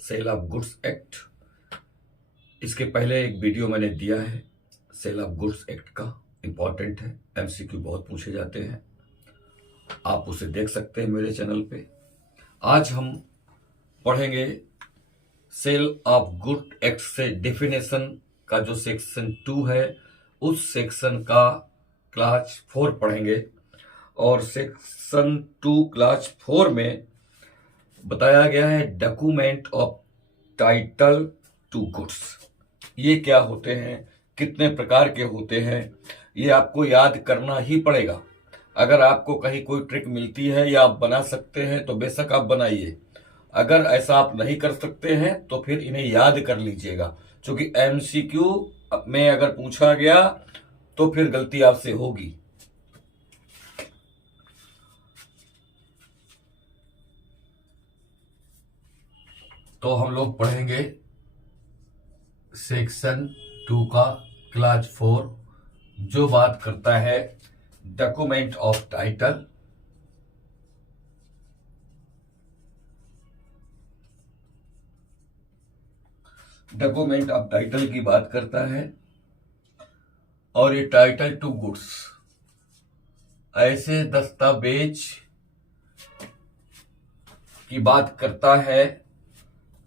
Cell of goods act. इसके पहले एक वीडियो मैंने दिया है सेल ऑफ गुड्स एक्ट का, इंपॉर्टेंट है, एमसीक्यू बहुत पूछे जाते हैं, आप उसे देख सकते हैं मेरे चैनल पे। आज हम पढ़ेंगे सेल ऑफ गुड एक्ट से डेफिनेशन का जो सेक्शन 2 है, उस सेक्शन का क्लास 4 पढ़ेंगे। और सेक्शन 2 क्लास 4 में बताया गया है document of title to goods. ये क्या होते हैं, कितने प्रकार के होते हैं, ये आपको याद करना ही पड़ेगा। अगर आपको कहीं कोई ट्रिक मिलती है या आप बना सकते हैं तो बेशक आप बनाइए। अगर ऐसा आप नहीं कर सकते हैं तो फिर इन्हें याद कर लीजिएगा, क्योंकि एमसीक्यू में अगर पूछा गया तो फिर गलती आपसे होगी। तो हम लोग पढ़ेंगे सेक्शन 2 का क्लास 4, जो बात करता है document of title. Document of title की बात करता है, और ये टाइटल टू गुड्स ऐसे दस्तावेज की बात करता है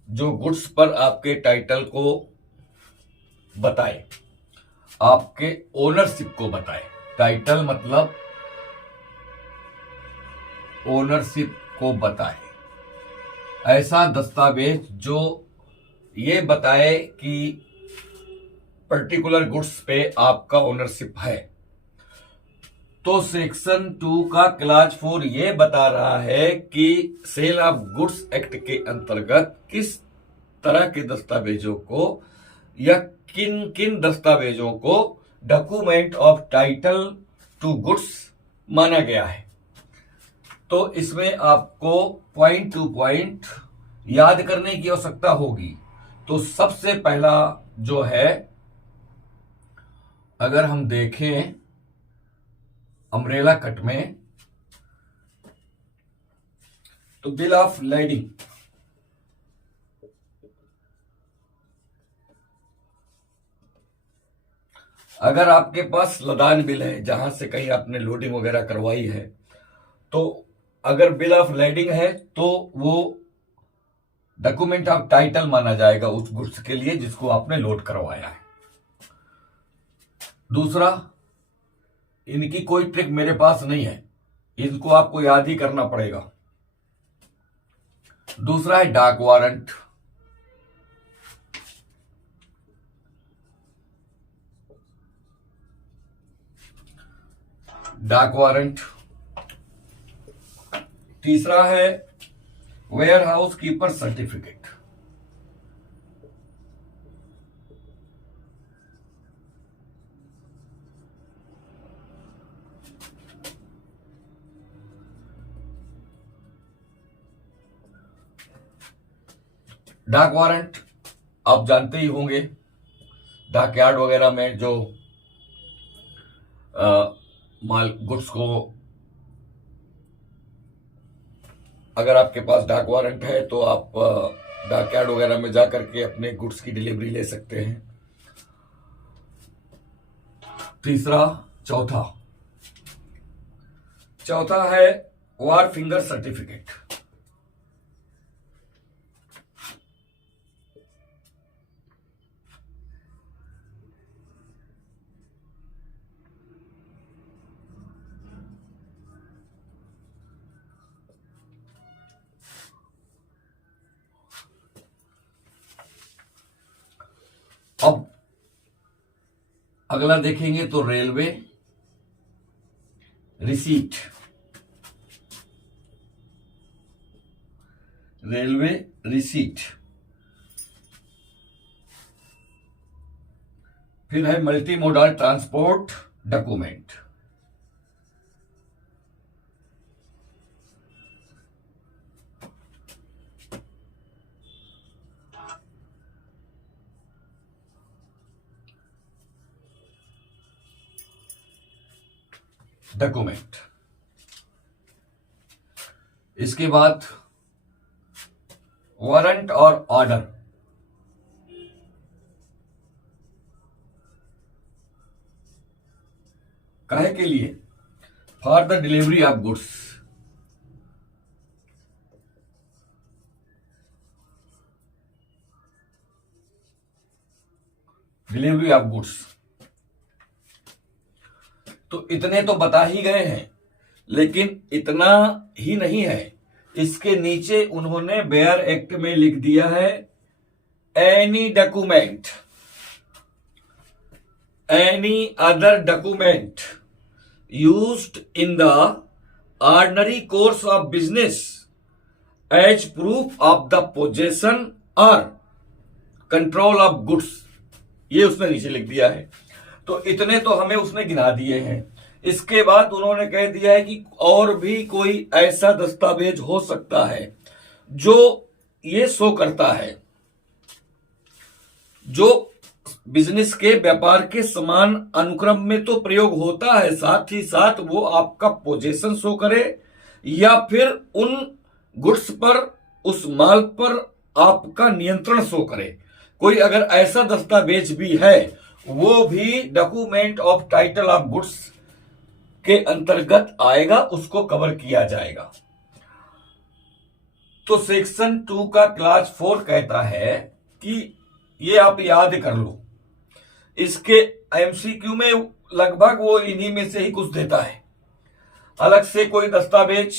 जो गुड्स पर आपके टाइटल को बताए, आपके ओनरशिप को बताए। टाइटल मतलब ओनरशिप को बताए, ऐसा दस्तावेज जो ये बताए कि पर्टिकुलर गुड्स पे आपका ओनरशिप है। तो सेक्शन 2 का क्लास 4 ये बता रहा है कि सेल ऑफ गुड्स एक्ट के अंतर्गत किस तरह के दस्तावेजों को या किन किन दस्तावेजों को document of title to goods माना गया है। तो इसमें आपको पॉइंट टू पॉइंट याद करने की आवश्यकता होगी। तो सबसे पहला जो है, अगर हम देखें अम्ब्रेला कट में, तो बिल ऑफ लेडिंग। अगर आपके पास लदान बिल है, जहां से कहीं आपने लोडिंग वगैरह करवाई है, तो अगर बिल ऑफ लेडिंग है तो वो डॉक्यूमेंट ऑफ टाइटल माना जाएगा उस गुड्स के लिए जिसको आपने लोड करवाया है। दूसरा, इनकी कोई ट्रिक मेरे पास नहीं है, इनको आपको याद ही करना पड़ेगा। दूसरा है डाक वारंट। डाक वारंट। तीसरा है वेयर हाउस कीपर सर्टिफिकेट। डाक वारंट आप जानते ही होंगे, डाक यार्ड वगैरह में जो माल गुड्स को, अगर आपके पास डाक वारंट है तो आप डाक यार्ड वगैरह में जाकर के अपने गुड्स की डिलीवरी ले सकते हैं। तीसरा, चौथा है वार फिंगर सर्टिफिकेट। अब अगला देखेंगे तो रेलवे रिसीट। Railway receipt. फिर है multi modal transport document. Document. इसके बाद वारंट और ऑर्डर, काहे के लिए? For the delivery of goods. Delivery of goods तो इतने तो बता ही गए हैं, लेकिन इतना ही नहीं है, इसके नीचे उन्होंने बेयर एक्ट में लिख दिया है any document, any other document used in the ordinary course of business as proof of the possession और कंट्रोल ऑफ गुड्स, ये उसने नीचे लिख दिया है। तो इतने तो हमें उसने गिना दिए हैं। इसके बाद उन्होंने कह दिया है कि और भी कोई ऐसा दस्तावेज हो सकता है जो ये शो करता है जो बिजनेस के व्यापार के समान अनुक्रम में तो प्रयोग होता है, साथ ही साथ वो आपका पोजीशन शो करे या फिर उन गुड्स पर, उस माल पर आपका नियंत्रण शो करे। कोई अगर ऐसा दस्तावेज भी है वो भी document of title of goods के अंतर्गत आएगा, उसको कवर किया जाएगा। तो सेक्शन 2 का क्लास 4 कहता है कि ये आप याद कर लो, इसके एमसीक्यू में लगभग वो इन्हीं में से ही कुछ देता है। अलग से कोई दस्तावेज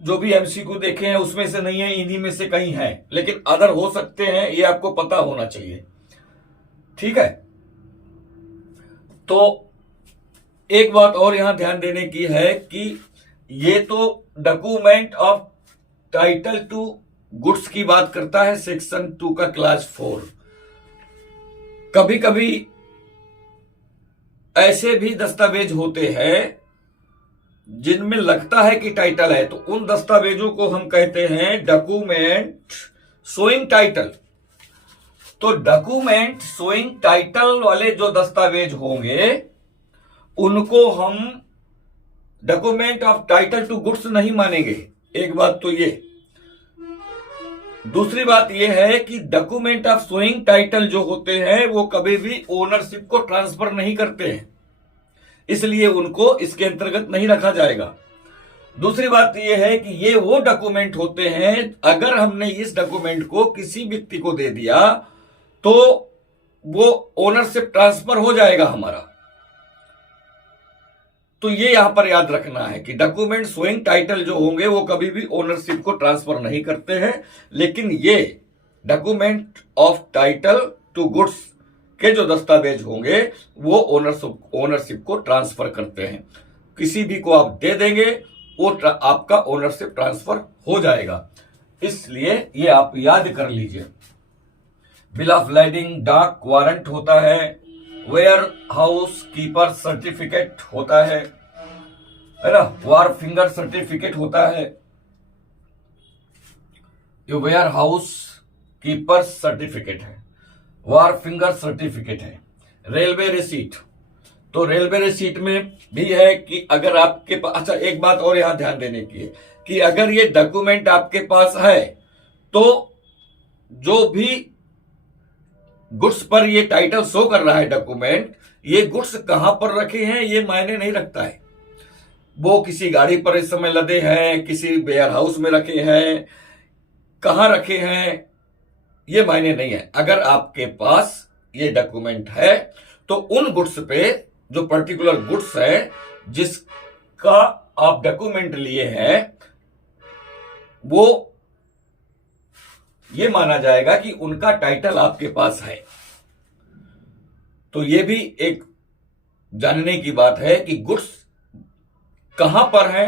जो भी एमसीक्यू देखे हैं उसमें से नहीं है, इन्हीं में से कहीं है, लेकिन अदर हो सकते हैं, ये आपको पता होना चाहिए। ठीक है, तो एक बात और यहां ध्यान देने की है कि ये तो document of title to goods की बात करता है सेक्शन 2 का क्लास 4। कभी कभी ऐसे भी दस्तावेज होते हैं जिनमें लगता है कि टाइटल है, तो उन दस्तावेजों को हम कहते हैं डॉक्यूमेंट शोइंग टाइटल। तो डॉक्यूमेंट शोइंग टाइटल वाले जो दस्तावेज होंगे उनको हम document of title to goods नहीं मानेंगे। एक बात तो ये। दूसरी बात ये है कि डॉक्यूमेंट ऑफ शोइंग टाइटल जो होते हैं वो कभी भी ओनरशिप को ट्रांसफर नहीं करते हैं, इसलिए उनको इसके अंतर्गत नहीं रखा जाएगा। दूसरी बात यह है कि ये वो डॉक्यूमेंट होते हैं, अगर हमने इस डॉक्यूमेंट को किसी व्यक्ति को दे दिया तो वो ओनरशिप ट्रांसफर हो जाएगा हमारा। तो ये यहां पर याद रखना है कि डॉक्यूमेंट शोइंग टाइटल जो होंगे वो कभी भी ओनरशिप को ट्रांसफर नहीं करते हैं, लेकिन ये document of title to goods के जो दस्तावेज होंगे वो ओनरशिप को ट्रांसफर करते हैं। किसी भी को आप दे देंगे वो आपका ओनरशिप ट्रांसफर हो जाएगा, इसलिए ये आप याद कर लीजिए। बिल ऑफ lading, डाक वारंट होता है, वेयर हाउस कीपर सर्टिफिकेट होता है ना, वार फिंगर सर्टिफिकेट होता है, ये वेयर हाउस कीपर सर्टिफिकेट है, वार फिंगर सर्टिफिकेट है। रेलवे रिसीट, तो रेलवे रिसीट में भी है कि अगर आपके पास, अच्छा एक बात और यहां ध्यान देने की है कि अगर ये डॉक्यूमेंट आपके पास है तो जो भी गुड्स पर ये टाइटल शो कर रहा है डॉक्यूमेंट, ये गुड्स कहां पर रखे हैं ये मायने नहीं रखता है। वो किसी गाड़ी पर इस समय लदे हैं, किसी वेयर हाउस में रखे हैं, कहां रखे हैं ये मायने नहीं है। अगर आपके पास ये डॉक्यूमेंट है तो उन गुड्स पे, जो पर्टिकुलर गुड्स है जिसका आप डॉक्यूमेंट लिए हैं, वो ये माना जाएगा कि उनका टाइटल आपके पास है। तो ये भी एक जानने की बात है कि गुड्स कहां पर है,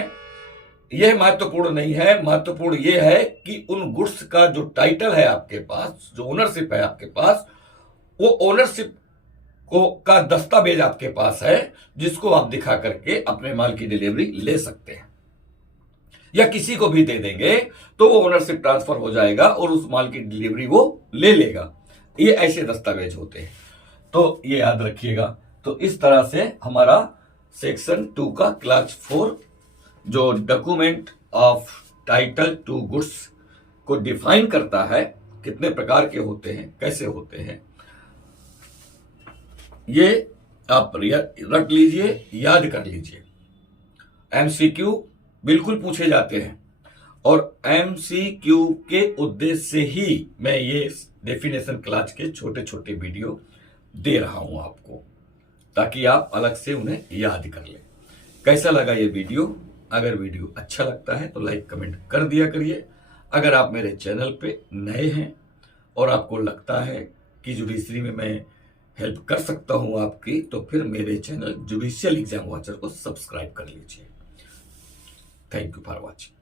यह महत्वपूर्ण नहीं है। महत्वपूर्ण यह है कि उन गुड्स का जो टाइटल है आपके पास, जो ओनरशिप है आपके पास, वो ओनरशिप को का दस्तावेज आपके पास है जिसको आप दिखा करके अपने माल की डिलीवरी ले सकते हैं, या किसी को भी दे देंगे तो वो ओनरशिप ट्रांसफर हो जाएगा और उस माल की डिलीवरी वो ले लेगा। ये ऐसे दस्तावेज होते हैं, तो ये याद रखिएगा। तो इस तरह से हमारा सेक्शन 2 का क्लास 4 जो document of title to goods को डिफाइन करता है, कितने प्रकार के होते हैं, कैसे होते हैं, ये आप रट लीजिए, याद कर लीजिए। एमसीक्यू बिल्कुल पूछे जाते हैं और एमसीक्यू के उद्देश्य से ही मैं ये डेफिनेशन क्लास के छोटे छोटे वीडियो दे रहा हूं आपको, ताकि आप अलग से उन्हें याद कर लें। कैसा लगा ये वीडियो? अगर वीडियो अच्छा लगता है तो लाइक कमेंट कर दिया करिए। अगर आप मेरे चैनल पे नए हैं और आपको लगता है कि जुडिशरी में मैं हेल्प कर सकता हूं आपकी, तो फिर मेरे चैनल जुडिशियल एग्जाम वॉचर को सब्सक्राइब कर लीजिए। Thank you for watching.